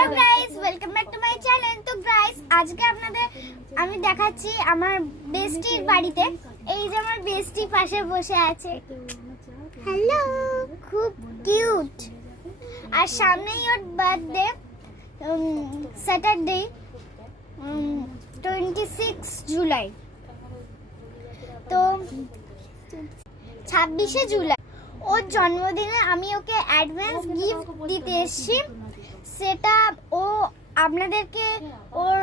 Hello guys, welcome back to my channel. তো guys, আজকে আপনাদের আমি দেখাচ্ছি আমার বেস্টির বাড়িতে। এই যে আমার বেস্টি পাশে বসে আছে। হ্যালো, খুব কিউট। আর সামনেই ওর বার্থডে, স্যাটারডে 26 জুলাই। তো 26শে জুলাই ওর জন্মদিনে আমি ওকে অ্যাডভান্স গিফট দিতে এসেছি। সেটা ও আপনাদেরকে ওর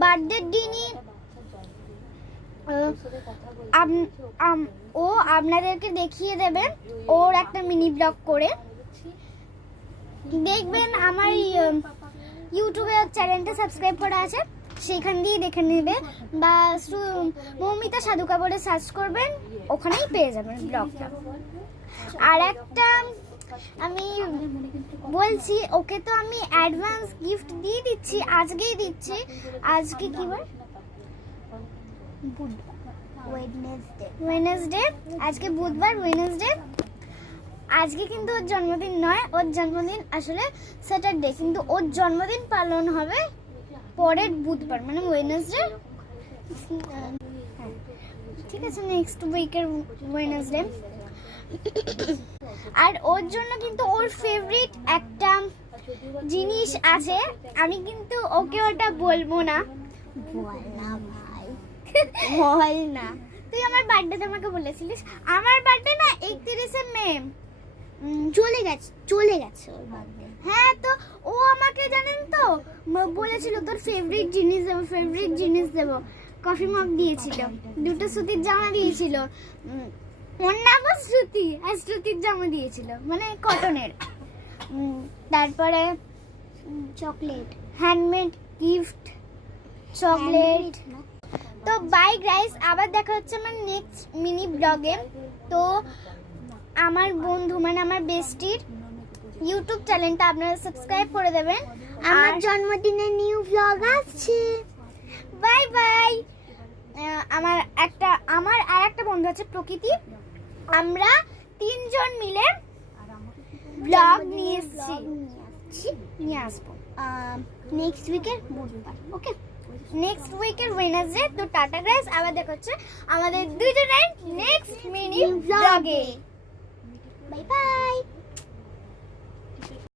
বার্থডের দিনই ও আপনাদেরকে দেখিয়ে দেবে ওর একটা মিনি ব্লগ করে। দেখবেন আমার ইউটিউবে চ্যানেলটা সাবস্ক্রাইব করা আছে, সেখান দিয়ে দেখে নেবে, বা মৌমিতা সাধুকা বলে সার্চ করবেন, ওখানেই পেয়ে যাবেন ব্লগটা। আর একটা আমি বলছি, ওকে তো আমি অ্যাডভান্স গিফট দিয়ে দিচ্ছি, আজকেই দিচ্ছি। আজকে কি বার? ওয়েডনেসডে। আজকে বুধবার, ওয়েডনেসডে। আজকে কিন্তু ওর জন্মদিন নয়, ওর জন্মদিন আসলে স্যাটারডে, কিন্তু ওর জন্মদিন পালন হবে পরের বুধবার, মানে ওয়েডনেসডে। ঠিক আছে, নেক্সট উইকের ওয়েডনেসডে। আর ওর জন্য কিন্তু ওর ফেভারিট একটা জিনিস আছে, আমি কিন্তু ওকে ওটা বলবো না। বল না ভাই, বল না। তুই আমার বার্থডেতে আমাকে বলেছিলিস, আমার বার্থডে না 31শে মে চলে গেছে ওর বার্থডে। হ্যাঁ, তো ও আমাকে জানেন তো বলেছিল তোর ফেভারিট জিনিস দেবো। কফি মগ দিয়েছিল, দুটো সুতির জামা দিয়েছিল, ওর নাম শ্রুতি, আর শ্রুতির জামা দিয়েছিল, মানে কটনের। তারপরে চকলেট, হ্যান্ডমেড গিফট, চকলেট। তো বাই গাইস, আবার দেখা হচ্ছে আমার নেক্সট মিনি ব্লগে। তো আমার বন্ধু, মানে আমার বেস্টির ইউটিউব চ্যানেলটা আপনারা সাবস্ক্রাইব করে দেবেন। আমার জন্মদিনে নিউ ব্লগ আসছে। Bye bye. আমার আর একটা বন্ধু আছে প্রকৃতি, আমরা তিনজন মিলে ব্লগ নিয়ে আসবো নেক্সট উইকের বুধবার। ওকে, নেক্সট উইকের ওয়েডনেসডে। তো টাটা গাইস, আবার দেখা হচ্ছে আমাদের দুজনের নেক্সট মিনি ব্লগে। Bye bye.